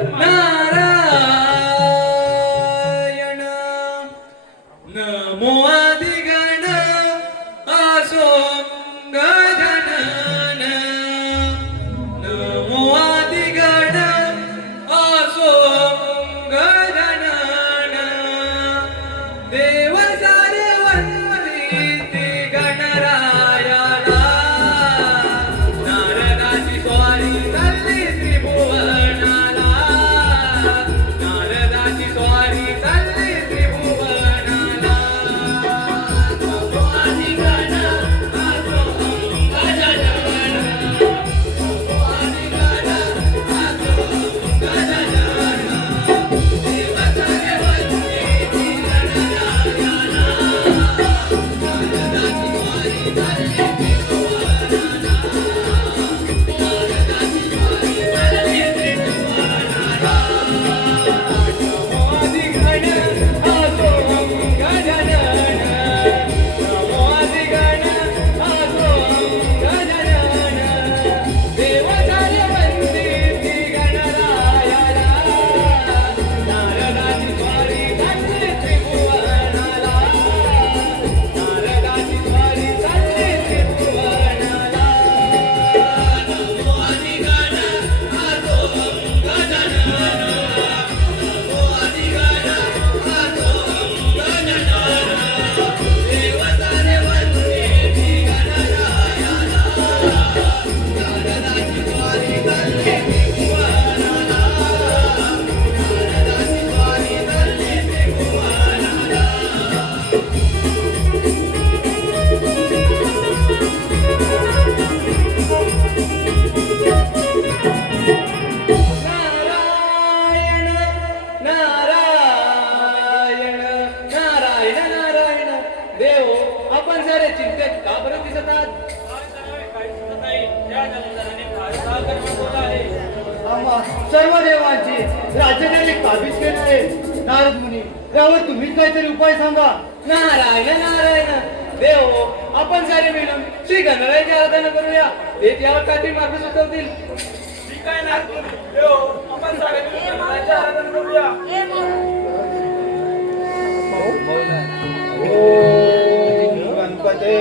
नारायण नमो आदिगण असो गजानन नमो आदिगण असो गजानन देव सारे वंदिते गणरायाला नारदाची स्वारी चालली त्रिभुवनाला नारदाची स्वारी चालली त्रिभुवनाला नमो आदिगण असो गजानन नमो आदिगण असो गजानन देव सारे वंदिते गणरायाला नारदाची स्वारी चालली देव आपण सारे चिंतेत का बरं दिसत आहात सर्व देवांची राज्याने काबीज केले आहे नारद मुनी त्यावर तुम्हीच काहीतरी उपाय सांगा नारायण नारायण देव आपण सारे मिळून श्री गणरायाची आराधना करूया ते त्यावर काहीतरी मार्ग सुचवतील काय नाही देव आपण सारे मिळून गणरायाची आराधना करूया गणपते